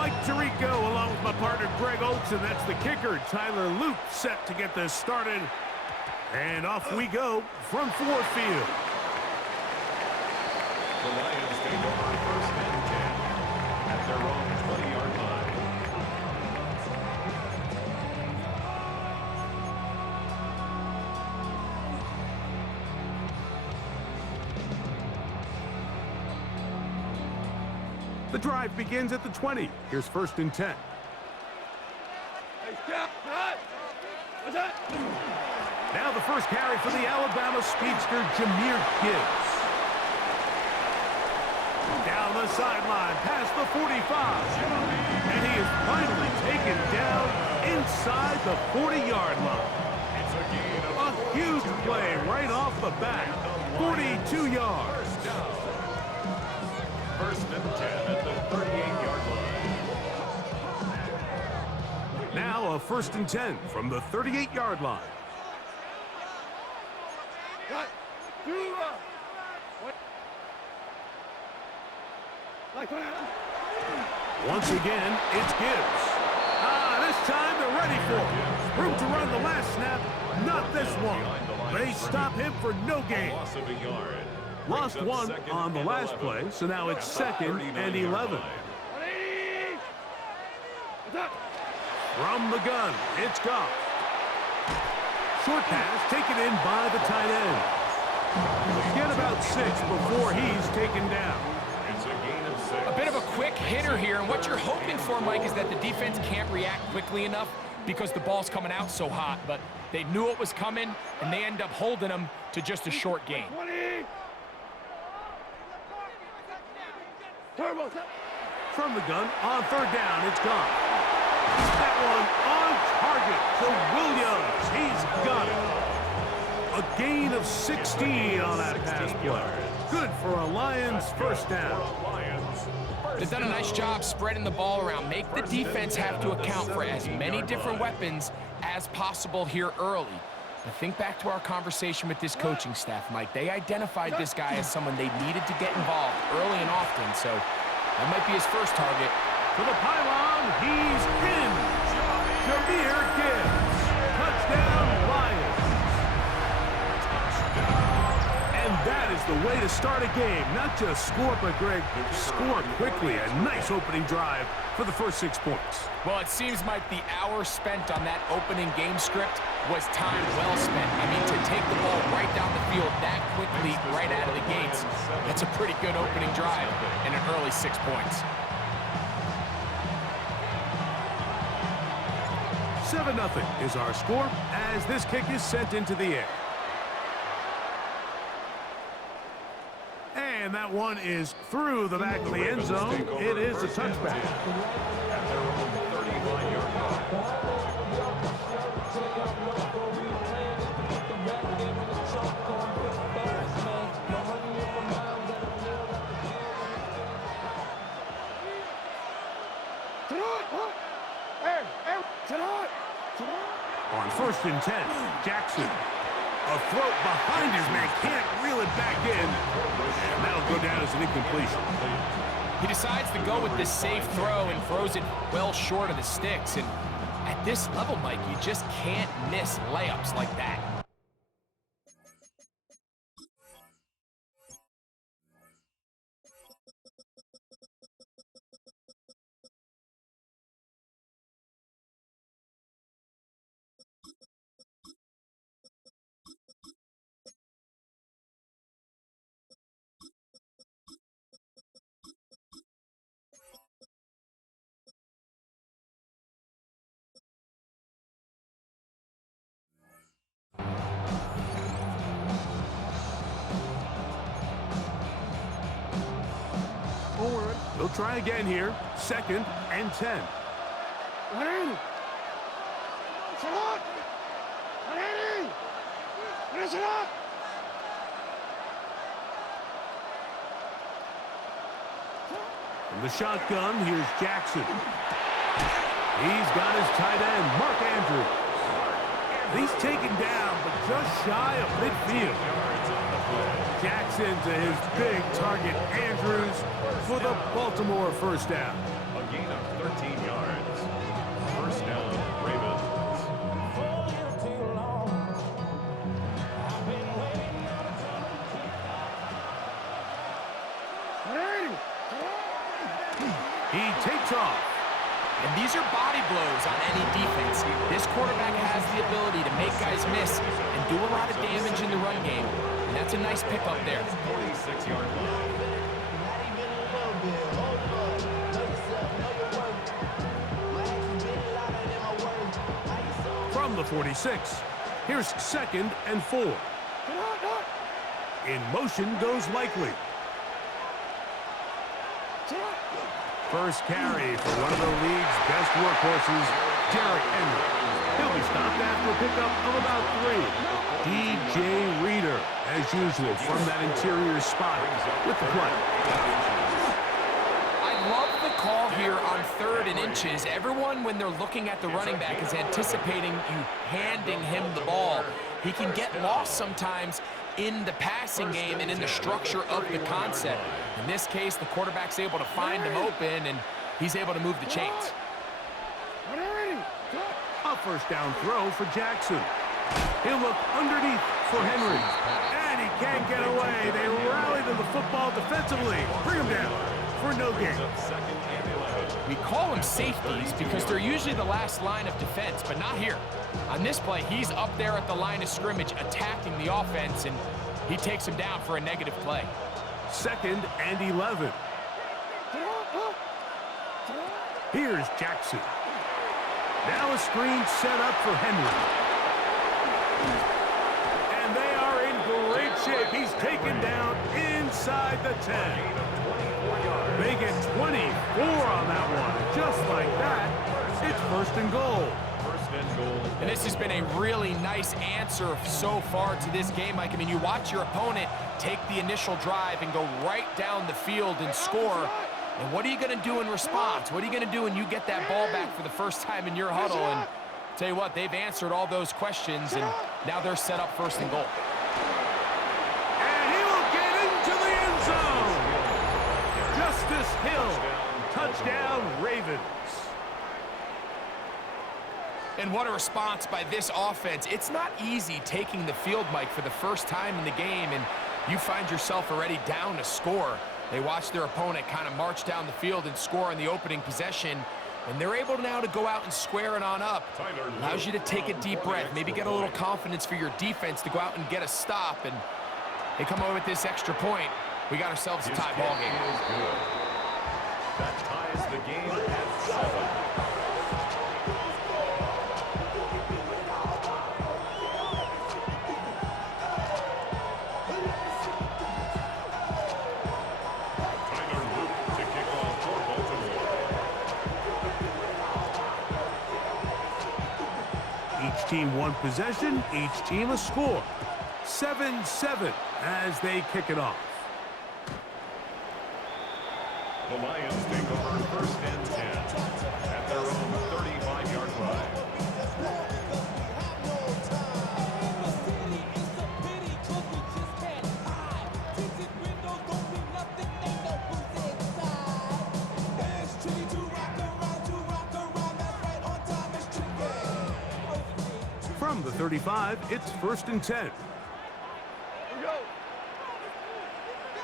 Mike Tirico along with my partner Greg Oates, and that's the kicker, Tyler Loop, set to get this started. And off we go from Ford Field. The Lions take over first and 10 at their own 20-yard line. The drive begins at the 20. Here's first and 10. Now the first carry for the Alabama speedster, Jahmyr Gibbs. Down the sideline, past the 45. And he is finally taken down inside the 40-yard line. A huge play right off the bat. 42 yards. First and 10 at the 38-yard line. Now a first and 10 from the 38-yard line. Once again, it's Gibbs. This time they're ready for it. Room to run the last snap, not this one. They stop him for no gain. Lost one on the last play, so now it's second and 11. From the gun, it's Goff. Short pass taken in by the tight end. Get about 6 before he's taken down. A bit of a quick hitter here, and what you're hoping for, Mike, is that the defense can't react quickly enough because the ball's coming out so hot, but they knew it was coming, and they end up holding them to just a short gain. From the gun, on third down, it's gone. That one on target to Williams. He's got it. A gain of 16 on that pass play. Good for a Lions first down. They've done a nice job spreading the ball around. Make the defense have to account for as many different weapons as possible here early. But think back to our conversation with this coaching staff, Mike. They identified this guy as someone they needed to get involved early and often, so that might be his first target. To the pylon, he's in. Jahmyr Gibbs. Touchdown, Lions. And that is the way to start a game. Not just score, but Greg, score quickly. A nice opening drive for the first 6 points. Well, it seems like the hour spent on that opening game script was time well spent. I mean, to take the ball right down the field that quickly, right out of the gates, that's a pretty good opening drive and an early 6 points. 7-0 is our score as this kick is sent into the air. And that one is through the back of the end zone. It is a touchback. On first and 10, Jackson. A throw behind his man, can't reel it back in. And that'll go down as an incompletion. He decides to go with this safe throw and throws it well short of the sticks. And at this level, Mike, you just can't miss layups like that. They'll try again here. Second and 10. From the shotgun, here's Jackson. He's got his tight end, Mark Andrews. He's taken down, but just shy of midfield. Jackson to his big target, Andrews, for the Baltimore first down. gain of 13 yards. First down, Ravens. He takes off. And these are body blows on any defense. This quarterback has the ability to make guys miss and do a lot of damage in the run game. And that's a nice pickup there. 46-yard line. From the 46, here's 2nd and 4. In motion goes Likely. First carry for one of the league's best workhorses, Derrick Henry. He'll be stopped after a pickup of about 3. DJ Reader, as usual, from that interior spot with the play. I love the call here on 3rd and inches. Everyone, when they're looking at the running back, is anticipating you handing him the ball. He can get lost sometimes in the passing game and in the structure of the concept. In this case, the quarterback's able to find him open, and he's able to move the chains. A first down throw for Jackson. He'll look underneath for Henry. And he can't get away. They rally to the football defensively. Bring him down for no gain. We call them safeties because they're usually the last line of defense, but not here. On this play, he's up there at the line of scrimmage attacking the offense, and he takes him down for a negative play. 2nd and 11. Here's Jackson. Now a screen set up for Henry. And they are in great shape. He's taken down inside the 10. They get 24 on that one. Just like that, it's 1st and goal. And this has been a really nice answer so far to this game, Mike. I mean, you watch your opponent take the initial drive and go right down the field and score. And what are you going to do in response? What are you going to do when you get that ball back for the first time in your huddle? And tell you what, they've answered all those questions, and now they're set up 1st and goal. And he will get into the end zone. Justice Hill, touchdown Ravens. And what a response by this offense. It's not easy taking the field, Mike, for the first time in the game, and you find yourself already down to score. They watch their opponent kind of march down the field and score in the opening possession, and they're able now to go out and square it on up. Allows you to take a deep breath, maybe get a little confidence for your defense to go out and get a stop, and they come away with this extra point. We got ourselves a tie ball game. That ties the game at 7. Each team one possession, each team a score. 7-7 as they kick it off. The Lions take over 1st and 10 at their own 35-yard line. From the 35, it's 1st and 10. Here we go.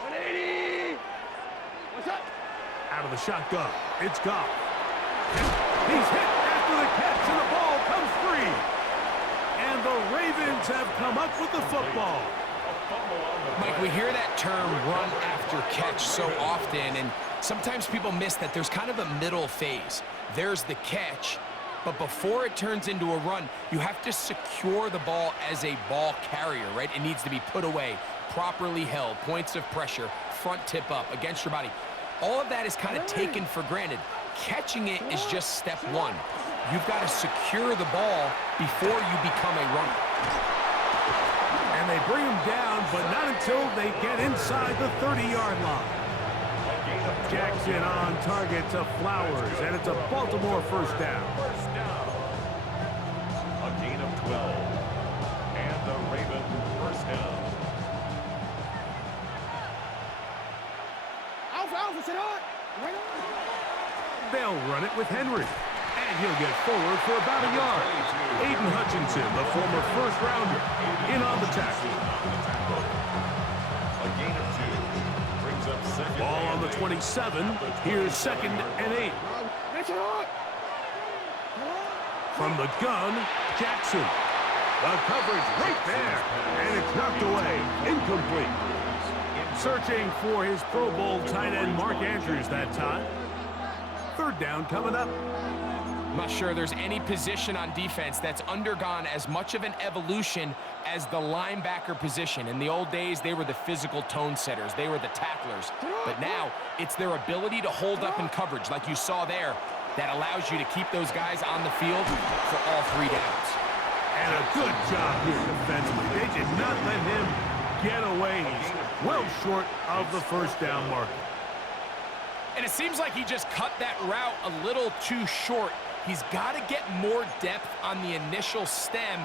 180. What's up? Out of the shotgun, it's Goff. He's hit after the catch, and the ball comes free. And the Ravens have come up with the football. Mike, we hear that term run after catch so often, and sometimes people miss that there's kind of a middle phase. There's the catch, but before it turns into a run, you have to secure the ball as a ball carrier, right? It needs to be put away, properly held, points of pressure, front tip up against your body. All of that is kind of taken for granted. Catching it is just step one. You've got to secure the ball before you become a runner. And they bring him down, but not until they get inside the 30-yard line. Jackson on target to Flowers, and it's a Baltimore first down. A gain of 12. And the Ravens first down. They'll run it with Henry. And he'll get forward for about a yard. Aiden Hutchinson, the former first-rounder, in on the tackle. A gain of 2. Brings up second. Ball on the 27. Here's 2nd and 8. From the gun, Jackson. The coverage right there. And it's knocked away. Incomplete. Searching for his Pro Bowl tight end Mark Andrews that time. 3rd down coming up. I'm not sure there's any position on defense that's undergone as much of an evolution as the linebacker position. In the old days, they were the physical tone setters. They were the tacklers. But now, it's their ability to hold up in coverage, like you saw there, that allows you to keep those guys on the field for all 3 downs. And a good job here defensively. They did not let him get away. He's well short of the 1st down marker. And it seems like he just cut that route a little too short. He's got to get more depth on the initial stem,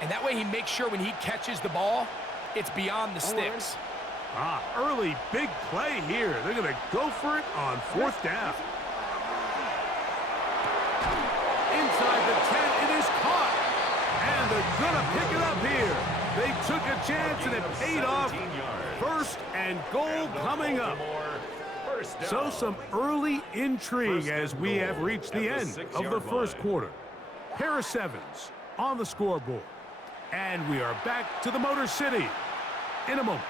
and that way he makes sure when he catches the ball, it's beyond the sticks. Early big play here. They're going to go for it on 4th down. Inside the 10, it is caught. And they're going to pick it up here. They took a chance, and it paid off. 1st and goal coming up. So some early intrigue as we have reached the end of the 1st quarter. Pair of 7s on the scoreboard. And we are back to the Motor City in a moment.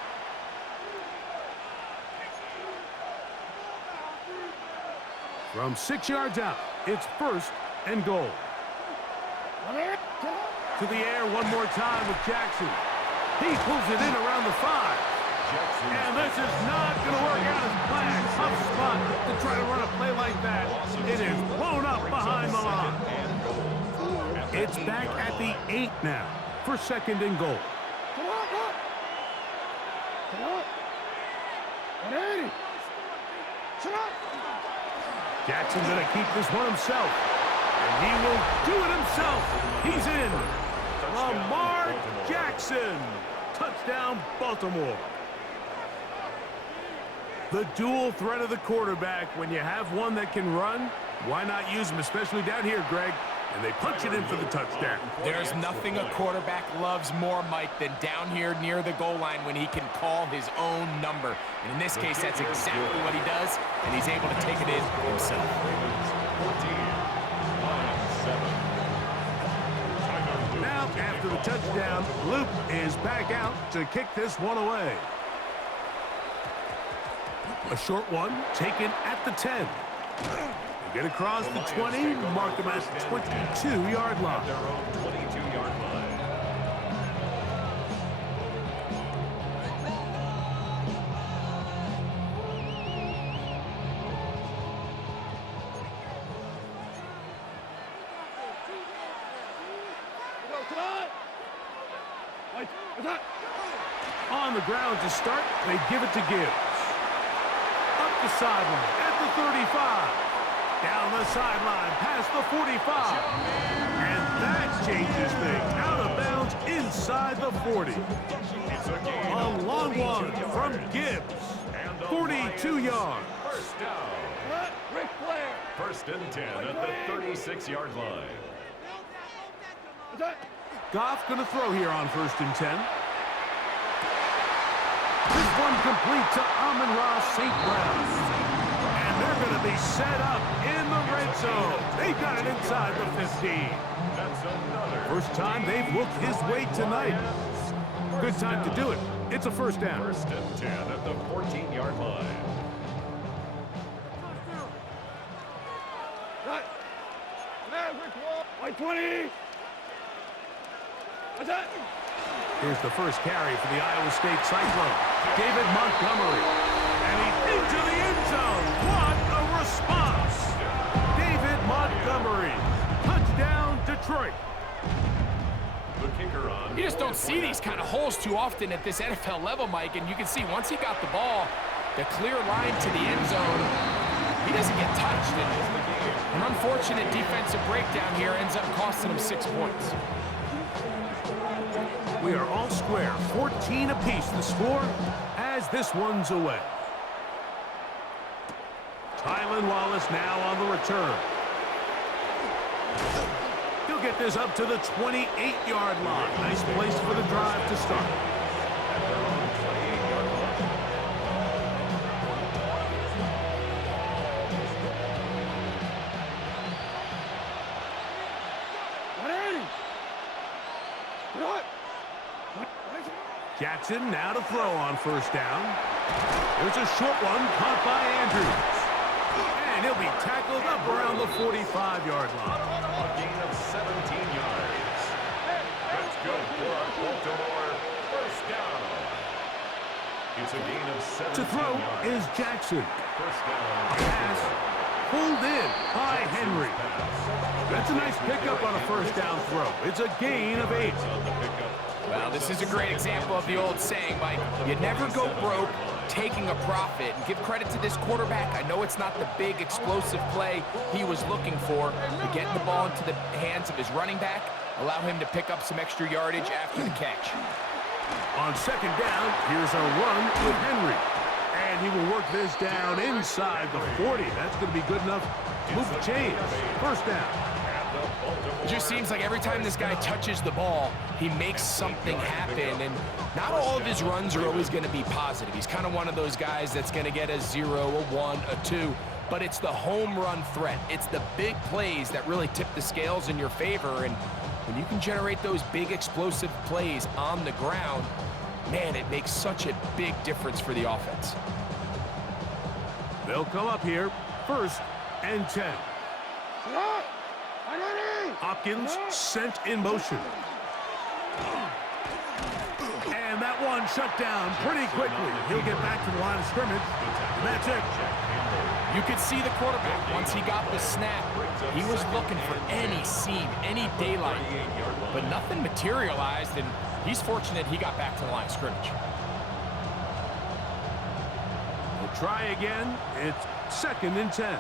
From 6 yards out, it's 1st and goal. To the air one more time with Jackson. He pulls it in around the 5. And this is not going to work out as planned. Tough spot to try to run a play like that. It is blown up behind the line. It's back at the 8 now for 2nd and goal. Jackson's going to keep this one himself. And he will do it himself. He's in. Lamar Jackson. Touchdown, Baltimore. The dual threat of the quarterback. When you have one that can run, why not use him, especially down here, Greg? And they punch it in for the touchdown. There's nothing a quarterback loves more, Mike, than down here near the goal line when he can call his own number. And in this case, that's exactly what he does, and he's able to take it in himself. Now, after the touchdown, Luke is back out to kick this one away. A short one taken at the 10. They get across the 20, mark them at the 22-yard line. Their own 22-yard line. On the ground to start, they give it to Gibbs. Up the sideline at the 35. Down the sideline past the 45. And that changes things. Out of bounds inside the 40. A long one from Gibbs. 42 yards. First down. Ric Flair. 1st and 10 at the 36-yard line. Goff going to throw here on 1st and 10. This one complete to Amon-Ra St. Brown. And they're going to be set up in the red zone. They got it inside the 15. First time they've looked his way tonight. Good time to do it. It's a 1st down. 1st and 10 at the 14-yard line. White 20. What's that? Here's the first carry for the Iowa State Cyclone. David Montgomery. And he's into the end zone. What a response. David Montgomery. Touchdown, Detroit. The kicker on. You just don't see these kind of holes too often at this NFL level, Mike, and you can see once he got the ball, the clear line to the end zone, he doesn't get touched. And an unfortunate defensive breakdown here ends up costing him 6 points. We are all square, 14 apiece the score as this one's away. Tylan Wallace now on the return. He'll get this up to the 28-yard line. Nice place for the drive to start. At their own 28-yard line. Jackson now to throw on first down. There's a short one caught by Andrews. And he'll be tackled up around the 45-yard line. A gain of 17 yards. That's good for our Baltimore first down. It's a gain of 17 To throw yards. is Jackson. First down. Pass pulled in by Henry. That's a nice pickup on a first down throw. It's a gain of 8. Well, this is a great example of the old saying, Mike. You never go broke taking a profit. And give credit to this quarterback. I know it's not the big explosive play he was looking for, but getting the ball into the hands of his running back, allow him to pick up some extra yardage after the catch. On second down, here's a run with Henry. And he will work this down inside the 40. That's going to be good enough to move the chains. First down. It just seems like every time this guy touches the ball, he makes something happen. And not all of his runs are always going to be positive. He's kind of one of those guys that's going to get a 0, a 1, a 2. But it's the home run threat. It's the big plays that really tip the scales in your favor. And when you can generate those big explosive plays on the ground, man, it makes such a big difference for the offense. They'll come up here. First and 10. Hopkins sent in motion. And that one shut down pretty quickly. He'll get back to the line of scrimmage. And that's it. You could see the quarterback, once he got the snap, he was looking for any seam, any daylight. But nothing materialized, and he's fortunate he got back to the line of scrimmage. We'll try again. It's second and 10.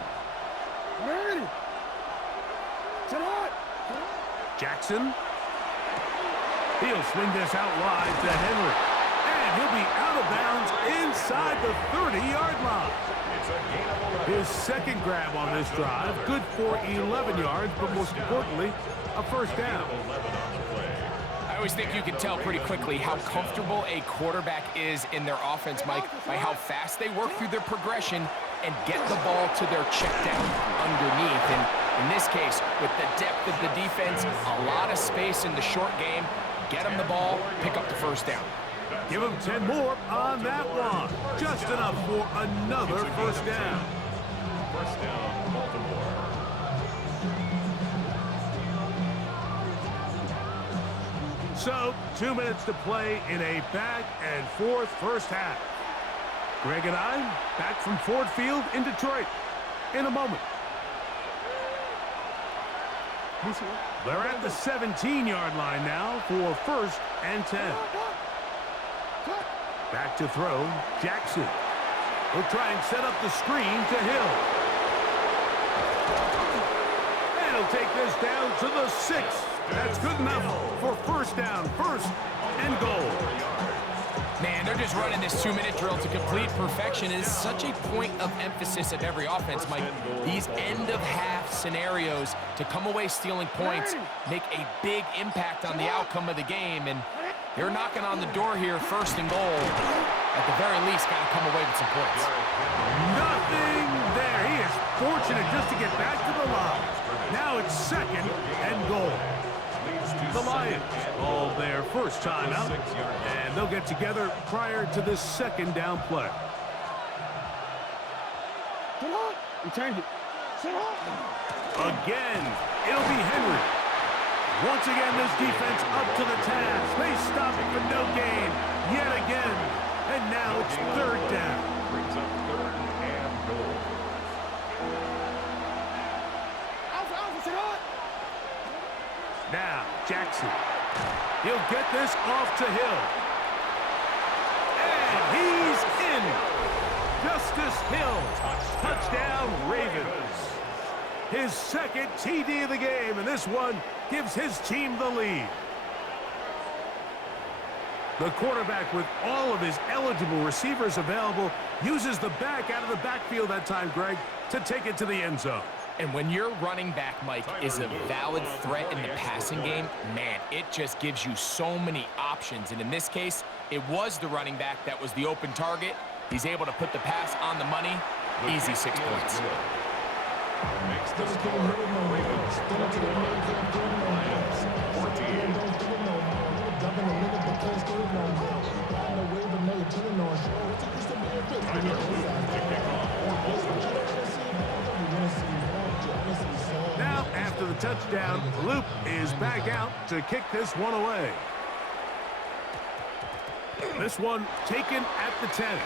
Jackson. He'll swing this out wide to Henry. And he'll be out of bounds inside the 30-yard line. His second grab on this drive, good for 11 yards, but most importantly, a first down. I always think you can tell pretty quickly how comfortable a quarterback is in their offense, Mike, by how fast they work through their progression and get the ball to their check down underneath. And in this case, with the depth of the defense, a lot of space in the short game, get them the ball, pick up the first down. Give him 10 more on that one. Just enough for another first down. First down, Baltimore. So, 2 minutes to play in a back-and-forth first half. Greg and I back from Ford Field in Detroit in a moment. They're at the 17-yard line now for first and 10. Back to throw, Jackson. He'll try and set up the screen to Hill. And he'll take this down to the 6. That's good enough for first down, first and goal. Man, they're just running this 2-minute drill to complete perfection. It is such a point of emphasis of every offense, Mike. These end-of-half scenarios to come away stealing points make a big impact on the outcome of the game. And they're knocking on the door here, first and goal. At the very least, got to come away with some points. Nothing there. He is fortunate just to get back to the line. Now it's second and goal. The Lions call their first timeout, and they'll get together prior to this second down play. Change it. Again, it'll be Henry. Once again, this defense up to the task. They stop it for no gain yet again. And now it's third down. Brings up third and goal. Now, Jackson. He'll get this off to Hill. And he's in. Justice Hill. Touchdown, Ravens. His second TD of the game, and this one gives his team the lead. The quarterback, with all of his eligible receivers available, uses the back out of the backfield that time, Greg, to take it to the end zone. And when your running back, Mike, is a valid threat in the passing game, man, it just gives you so many options. And in this case, it was the running back that was the open target. He's able to put the pass on the money. Easy 6 points. Makes the score. Ravens 21, Lions 14. Now, after the touchdown, Loop is back out to kick this one away. This one taken at the 10.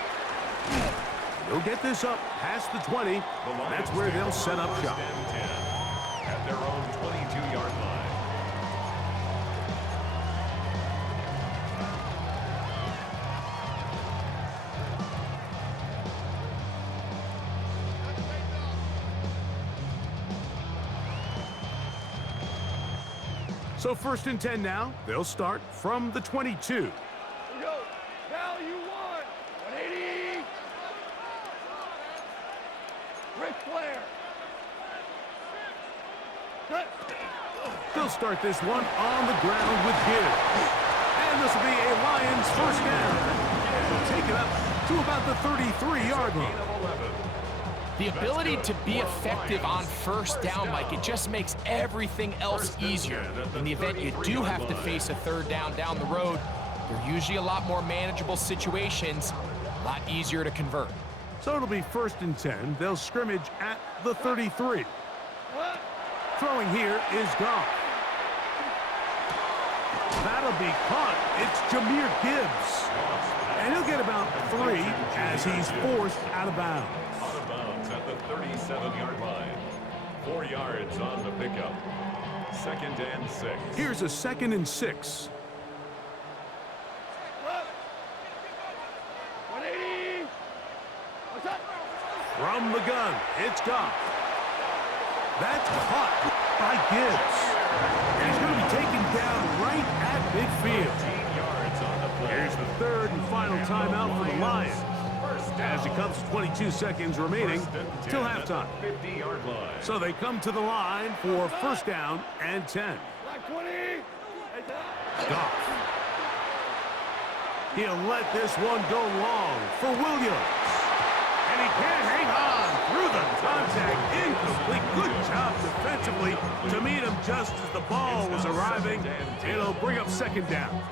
They'll get this up past the 20. That's where they'll set up shop. At their own 22-yard line. So 1st and 10 now. They'll start from the 22. Here we go. Value 180. Ric Flair. Cut. They'll start this one on the ground with Gibbs. And this will be a Lions first down. They'll take it up to about the 33-yard line. The ability to be effective on first down, Mike, it just makes everything else easier. In the event you do have to face a 3rd down the road, they're usually a lot more manageable situations, a lot easier to convert. So it'll be 1st and 10. They'll scrimmage at the 33. Throwing here is Goff. That'll be caught. It's Jahmyr Gibbs. And he'll get about 3 as he's forced out of bounds. Out of bounds at the 37-yard line. 4 yards on the pickup. 2nd and 6. Here's a 2nd and 6. 180. What's up? From the gun, it's Goff. That's caught by Gibbs. And he's going to be taken down right at midfield. 15 yards on the play. Here's the 3rd and final timeout for the Lions. As it comes to 22 seconds remaining till halftime. 50-yard line. So they come to the line for 1st down and 10. Black 20. Goff. He'll let this one go long for Williams. And he can't hang on through the contact. Incomplete. Good job defensively to meet him just as the ball was arriving. It'll bring up 2nd down.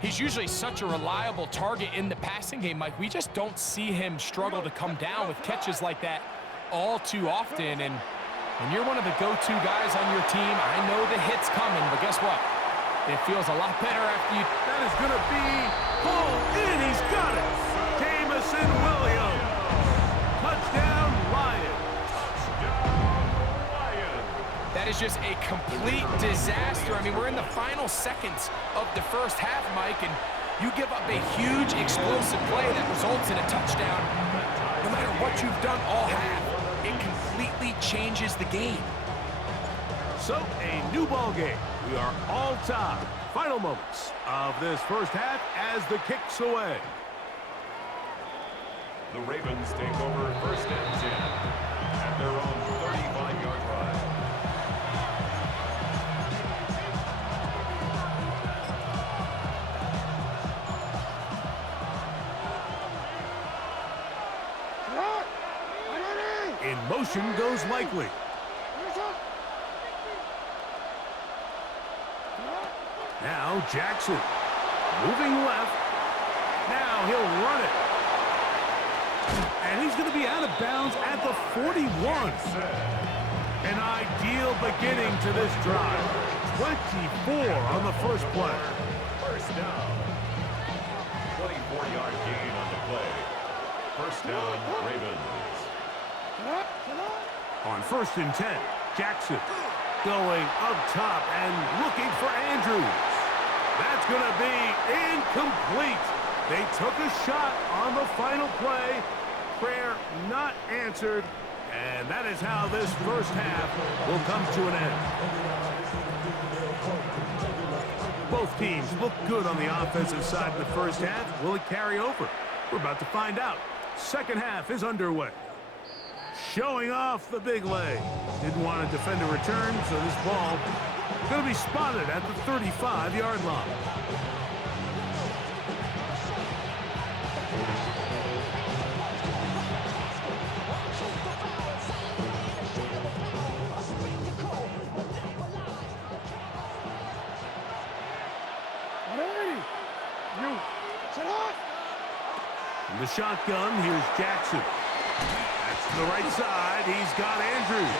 He's usually such a reliable target in the passing game, Mike. We just don't see him struggle to come down with catches like that all too often. And when you're one of the go-to guys on your team, I know the hit's coming, but guess what? It feels a lot better after you... That is going to be pulled in. He's got it. Jamison Williams. Touchdown, Lions. That is just a complete disaster. I mean, we're in the final seconds of the first half, Mike, and you give up a huge explosive play that results in a touchdown. No matter what you've done all half, it completely changes the game. So, a new ball game. We are all tied. Final moments of this first half as the kick's away. The Ravens take over 1st and 10 at their own 35-yard line. In motion goes Likely. Now Jackson. Moving left. Now he'll run it. And he's going to be out of bounds at the 41. An ideal beginning to this drive. 24 on the first play. 1st down. 24-yard gain on the play. 1st down, Ravens. On 1st and 10, Jackson going up top and looking for Andrews. That's going to be incomplete. They took a shot on the final play. Prayer not answered. And that is how this first half will come to an end. Both teams look good on the offensive side in the first half. Will it carry over? We're about to find out. Second half is underway. showing off the big leg. Didn't want to defend a return, so this ball going to be spotted at the 35-yard line. In the shotgun, here's Jackson. That's to the right side. He's got Andrews.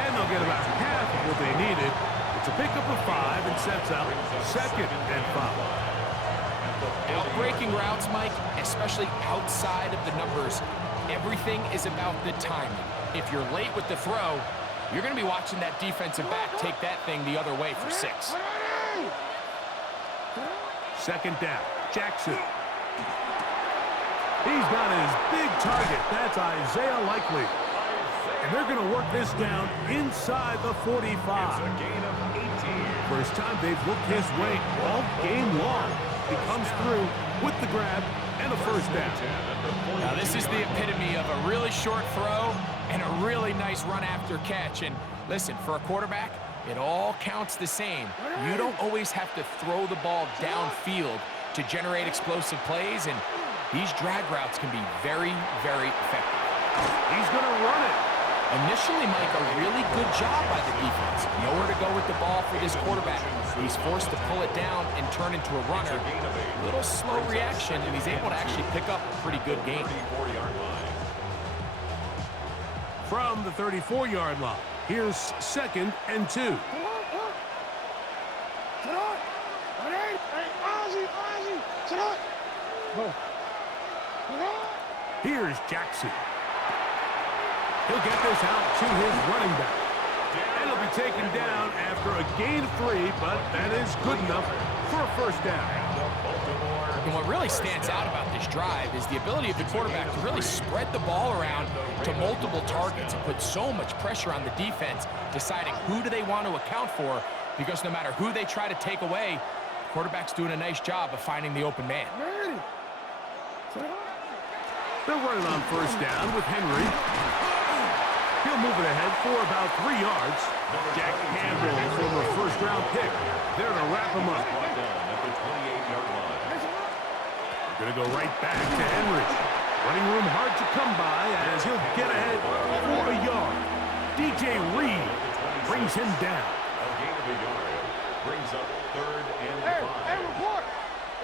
And they'll get about half of what they needed. It's a pickup of 5 and sets up 2nd and 5. Out-breaking routes, Mike, especially outside of the numbers, everything is about the timing. If you're late with the throw, you're going to be watching that defensive back take that thing the other way for 6. 2nd down. Jackson. He's got his big target. That's Isaiah Likely. And they're going to work this down inside the 45. First time they've looked his way all game long. He comes through with the grab and a first down. Now this is the epitome of a really short throw and a really nice run after catch. And listen, for a quarterback, it all counts the same. You don't always have to throw the ball downfield to generate explosive plays, and these drag routes can be very, very effective. He's going to run it. Initially, Mike, a really good job by the defense. Nowhere to go with the ball for this quarterback. He's forced to pull it down and turn into a runner. A little slow reaction, and he's able to actually pick up a pretty good game. From the 34-yard line, here's 2nd and 2. Here's Jackson. He'll get this out to his running back. And he'll be taken down after a gain of 3, but that is good enough for a first down. And what really stands out about this drive is the ability of the quarterback to really spread the ball around to multiple targets and put so much pressure on the defense, deciding who do they want to account for, because no matter who they try to take away, the quarterback's doing a nice job of finding the open man. They're running on first down with Henry. He'll move it ahead for about 3 yards. Jack Campbell, former first-round pick, there to wrap him up. They're going to go right back to Henry. Running room hard to come by as he'll get ahead for a yard. DJ Reed brings him down. A gain of a yard brings up 3rd and 5. Hey, report!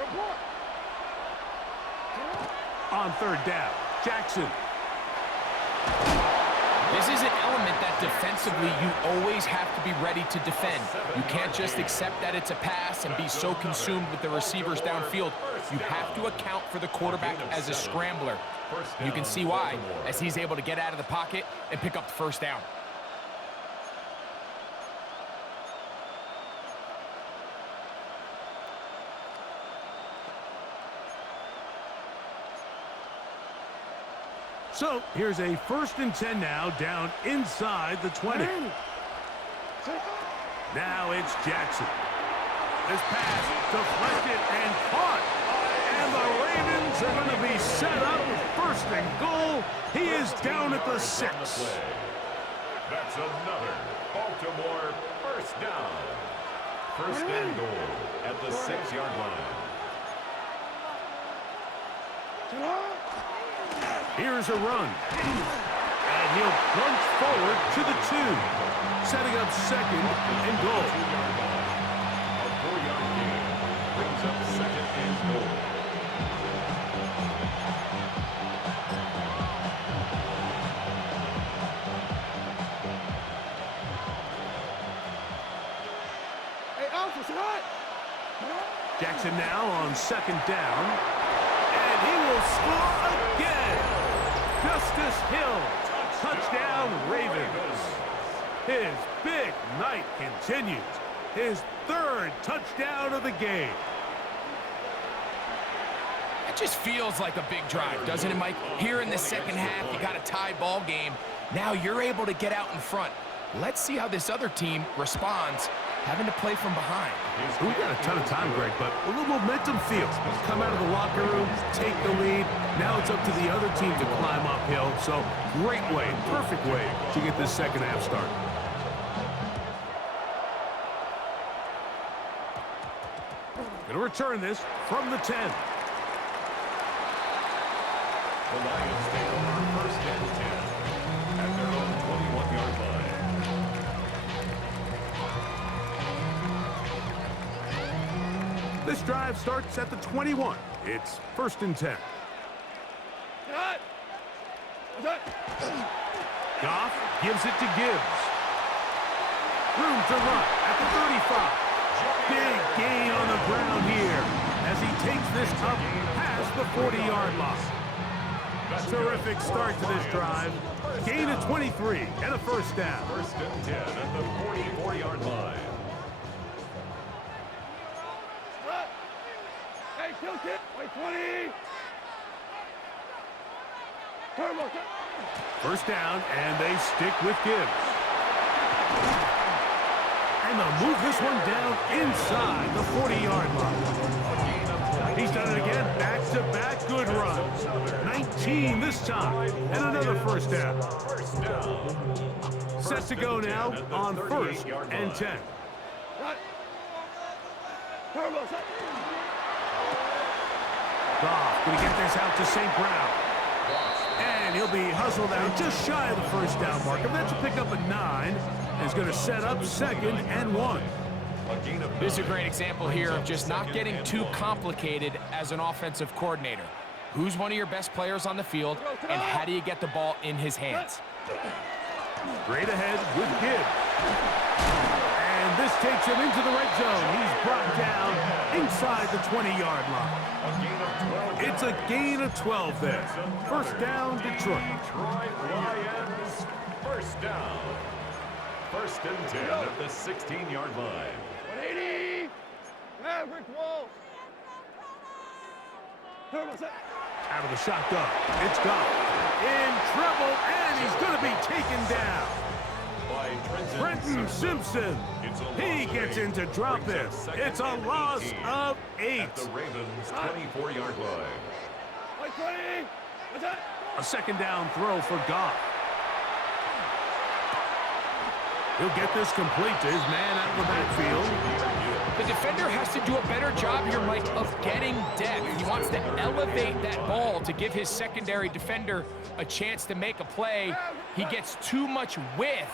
Report! On 3rd down, Jackson. This is an element that defensively you always have to be ready to defend. You can't just accept that it's a pass and be so consumed with the receivers downfield. You have to account for the quarterback as a scrambler. You can see why, as he's able to get out of the pocket and pick up the first down. So here's a 1st and 10 now, down inside the 20. Now it's Jackson. This pass deflected and caught. And the Ravens are going to be set up with 1st and goal. He is down at the 6. That's another Baltimore first down. 1st and goal at the 6-yard line. Here's a run. And he'll plunge forward to the 2. Setting up 2nd and goal. A 4-yard gain brings up 2nd and goal. Hey, Alpha, shot! Jackson now on 2nd down. And he will score again. Justice Hill, touchdown Ravens. His big night continues. His 3rd touchdown of the game. It just feels like a big drive, doesn't it, Mike? Here in the second half, you got a tie ball game. Now you're able to get out in front. Let's see how this other team responds having to play from behind. We got a ton of time, Greg, but a little momentum feels. Come out of the locker room, take the lead. Now it's up to the other team to climb uphill. So great way, perfect way to get this second half started. Going to return this from the 10. The Lions take over first and 10 at their own 21-yard line. This drive starts at the 21. It's first and 10. Goff gives it to Gibbs. Room to run at the 35. Big gain on the ground here as he takes this up past the 40-yard line. Terrific start to this drive. Gain of 23 and a first down. First and 10 at the 44-yard line. Hey, kill kid. Wait, 20. Turbo. First down, and they stick with Gibbs. And they'll move this one down inside the 40-yard line. He's done it again, back-to-back good runs. 19 this time, and another first down. Set to go now on first and 10. Goff going to get this out to St. Brown. And he'll be hustled out just shy of the first down marker. That's a pick up at 9. And he's going to set up second and 1. This is a great example here of just not getting too complicated as an offensive coordinator. Who's one of your best players on the field, and how do you get the ball in his hands? Great ahead with Gibbs. And this takes him into the red zone. He's brought down inside the 20-yard line. It's a gain of 12 there. First down, Detroit. Lions, first down. First and 10 at the 16-yard line. 180. Maverick wall. Turbo set. Out of the shotgun. It's Goff. In trouble, and he's going to be taken down. By Trenton Simpson. He gets in to drop it. It's a loss of 8. At the Ravens' 24-yard line. Wait, 20. What's that? A second down throw for Goff. He'll get this complete to his man out of the backfield. The defender has to do a better job here, Mike, of getting depth. He wants to elevate that ball to give his secondary defender a chance to make a play. He gets too much width,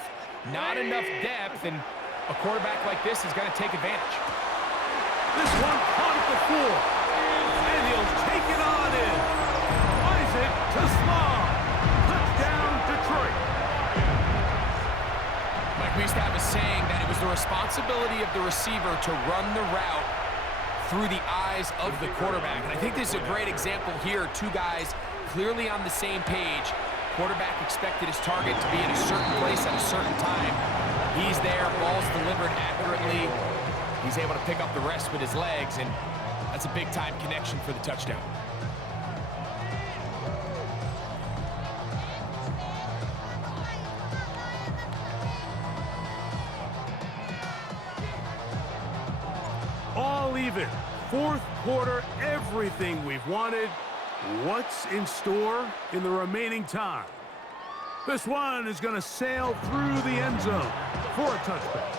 not enough depth, and a quarterback like this is going to take advantage. This one caught at the 4, and he'll take it on in. Isaac to Small. Touchdown, Detroit. Mike, we used to have a saying that it was the responsibility of the receiver to run the route through the eyes of the quarterback. And I think this is a great example here. Two guys clearly on the same page. Quarterback expected his target to be in a certain place at a certain time. He's there, ball's delivered accurately. He's able to pick up the rest with his legs, and that's a big-time connection for the touchdown. All even. Fourth quarter, everything we've wanted. What's in store in the remaining time? This one is going to sail through the end zone for a touchback.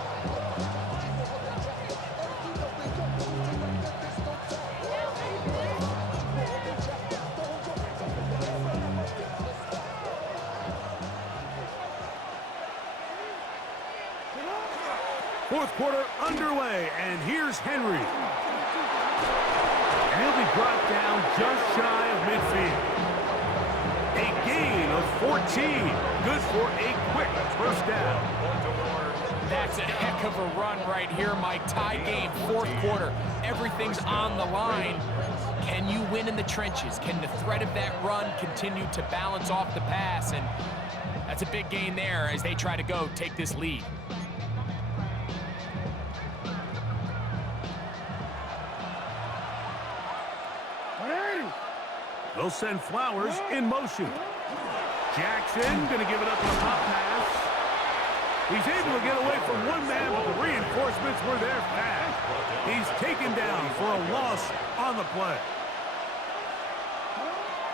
Fourth quarter underway, and here's Henry. And he'll be brought down just shy of midfield. A gain of 14. Good for a quick first down. That's a heck of a run right here, Mike. Tie game, fourth quarter. Everything's on the line. Can you win in the trenches? Can the threat of that run continue to balance off the pass? And that's a big gain there as they try to go take this lead. They'll send Flowers in motion. Jackson going to give it up on a pop pass. He's able to get away from one man, but the reinforcements were there fast. He's taken down for a loss on the play.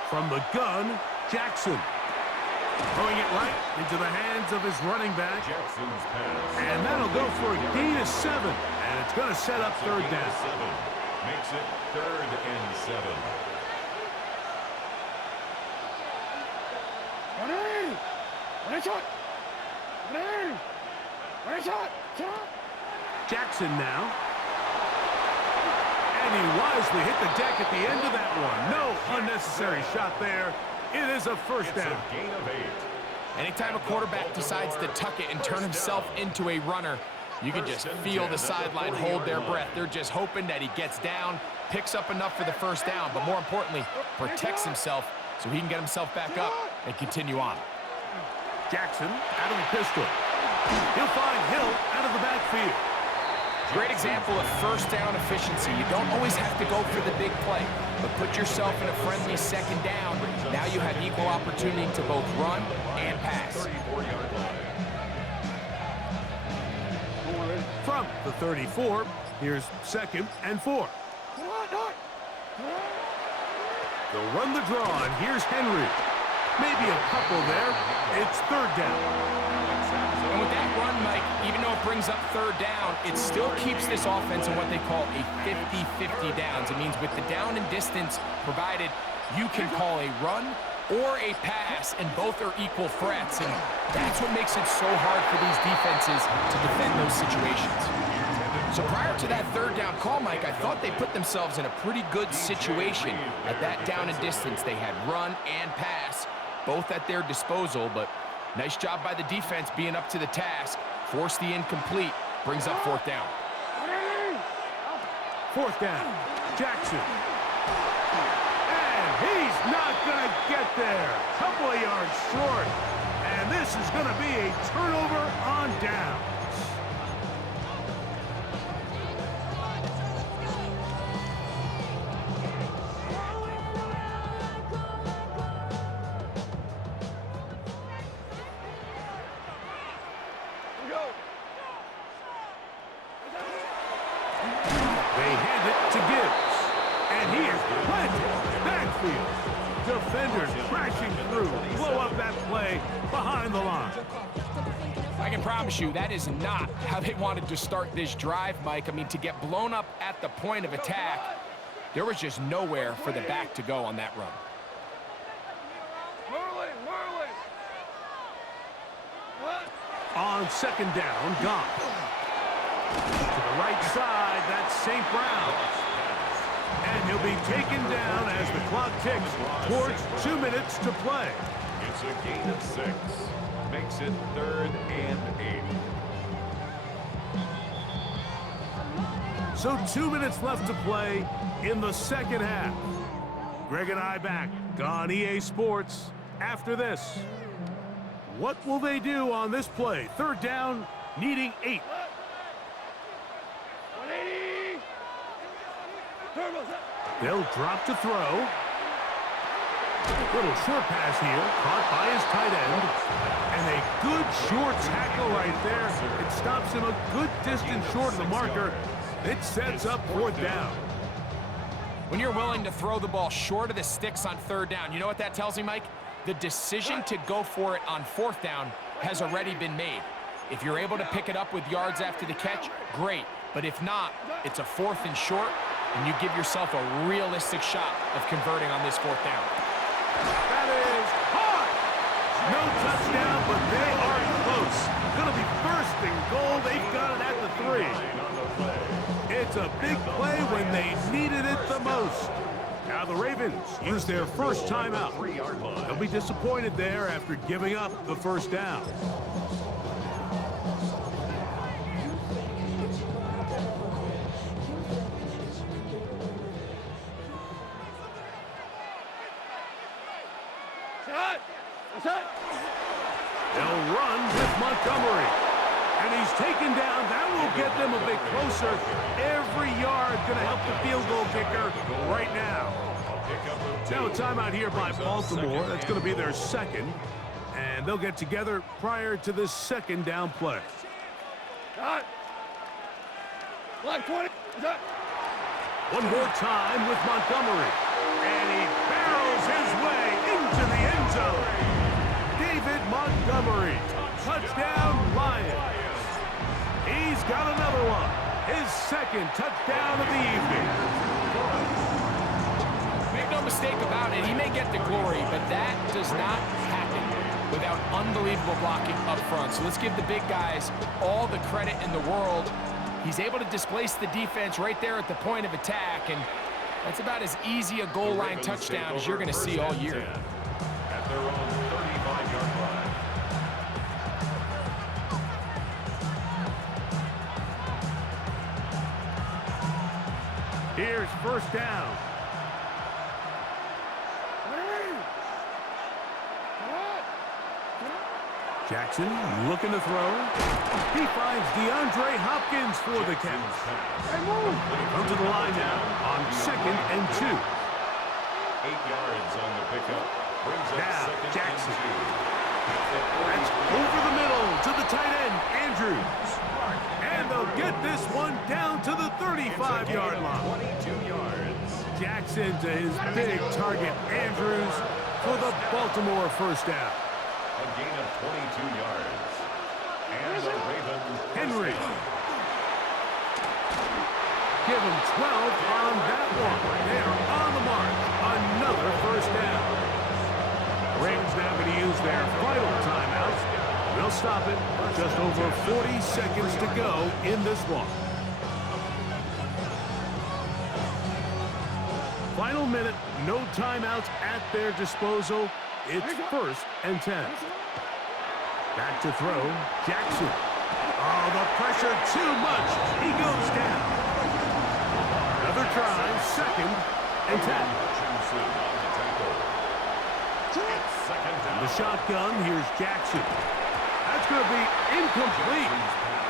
From the gun, Jackson. Throwing it right into the hands of his running back. And that'll go for a gain of 7. And it's going to set up third down. Makes it 3rd and 7. Jackson now. And he wisely hit the deck at the end of that one. No unnecessary shot there. It is a first down. It's a gain of 8. Anytime a quarterback decides to tuck it and turn himself into a runner, you can just feel the sideline hold their breath. They're just hoping that he gets down, picks up enough for the first down, but more importantly, protects himself so he can get himself back up and continue on. Jackson out of the pistol. He'll find Hill out of the backfield. Great example of first down efficiency. You don't always have to go for the big play, but put yourself in a friendly second down. Now you have equal opportunity to both run and pass. From the 34, here's 2nd and 4. They'll run the draw, and here's Henry. Maybe a couple there. It's 3rd down. And with that run, Mike, even though it brings up 3rd down, it still keeps this offense in what they call a 50-50 downs. It means with the down and distance provided, you can call a run or a pass, and both are equal threats. And that's what makes it so hard for these defenses to defend those situations. So prior to that 3rd down call, Mike, I thought they put themselves in a pretty good situation. At that down and distance, they had run and pass, both at their disposal, but nice job by the defense being up to the task. Force the incomplete, brings up 4th down. 4th down, Jackson. And he's not going to get there. Couple of yards short. And this is going to be a turnover on downs. They hand it to Gibbs. And he is planted backfield. Defenders crashing through. Blow up that play behind the line. I can promise you that is not how they wanted to start this drive, Mike. I mean, to get blown up at the point of attack, there was just nowhere for the back to go on that run. On 2nd down, Goff. To the right side, that's St. Brown. And he'll be taken down as the clock ticks towards 2 minutes to play. It's a gain of 6. Makes it 3rd and 8. So 2 minutes left to play in the 2nd half. Greg and I back on EA Sports after this. What will they do on this play? 3rd down, needing 8. They'll drop to throw. Little short pass here, caught by his tight end. And a good short tackle right there. It stops him a good distance short of the marker. It sets up 4th down. When you're willing to throw the ball short of the sticks on 3rd down, you know what that tells me, Mike? The decision to go for it on 4th down has already been made. If you're able to pick it up with yards after the catch, great. But if not, it's a 4th and short, and you give yourself a realistic shot of converting on this 4th down. That is hard. No touchdown, but they are close. Going to be 1st and goal. They've got it at the 3. It's a big play when they needed it the most. Now the Ravens use their first timeout. They'll be disappointed there after giving up the 1st down. They'll run with Montgomery. And he's taken down. That will get them a bit closer. Every yard going to help the field goal kicker right now. Now a timeout here by Baltimore. That's going to be their 2nd. And they'll get together prior to the second down play. Cut. Black 20. Attack. One more time with Montgomery. And he barrels his way into the end zone. David Montgomery. Touchdown, Lions. He's got another one. His second touchdown of the evening. Make no mistake about it, he may get the glory, but that does not happen without unbelievable blocking up front. So let's give the big guys all the credit in the world. He's able to displace the defense right there at the point of attack, and that's about as easy a goal line touchdown as you're going to see all year. At their own 35-yard line. Here's first down. Jackson looking to throw. He finds DeAndre Hopkins for the catch. Come to the line now on 2nd and 2. 8 yards on the pickup. Brings up Now, 2nd Jackson. and 2. That's over the middle to the tight end, Andrews. And they'll get this one down to the 35-yard line. 22 yards. Jackson to his big target, Andrews, for the Baltimore first down. A gain of 22 yards. And the Ravens. Henry. Give him 12 on that one. They are on the mark. Another first down. The Ravens now going to use their final timeout. They'll stop it. Just over 40 seconds to go in this one. Final minute, no timeouts at their disposal. It's 1st and 10. Back to throw, Jackson. Oh, the pressure too much. He goes down. Another try, 2nd and 10. The shotgun, here's Jackson. That's going to be incomplete.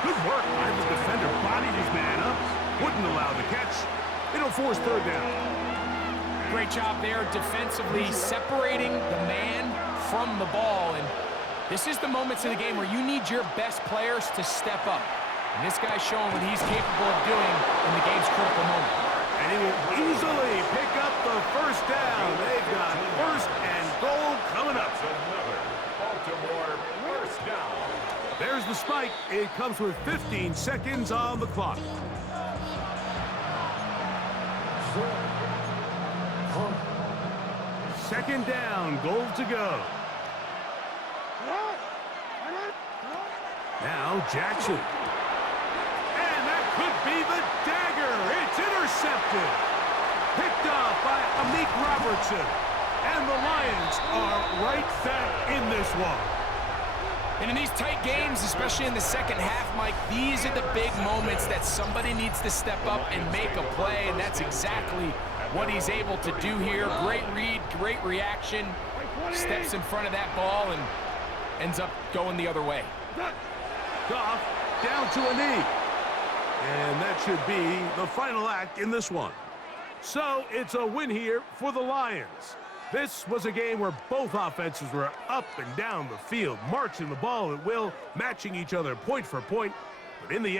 Good work by the defender. Bodied his man up. Wouldn't allow the catch. It'll force 3rd down. Great job there defensively, separating the man from the ball. And this is the moments of the game where you need your best players to step up. And this guy's showing what he's capable of doing in the game's critical moment. And he will easily pick up the first down. They've got 1st and goal coming up. Another Baltimore first down. There's the spike. It comes with 15 seconds on the clock. Second down, goal to go. Now Jackson. And that could be the dagger. It's intercepted. Picked off by Amik Robertson. And the Lions are right back in this one. And in these tight games, especially in the second half, Mike, these are the big moments that somebody needs to step up and make a play, and that's exactly what he's able to do here. Great read, great reaction, steps in front of that ball and ends up going the other way. Goff down to a knee. And that should be the final act in this one. So it's a win here for the Lions. This was a game where both offenses were up and down the field, marching the ball at will, matching each other point for point. But in the end,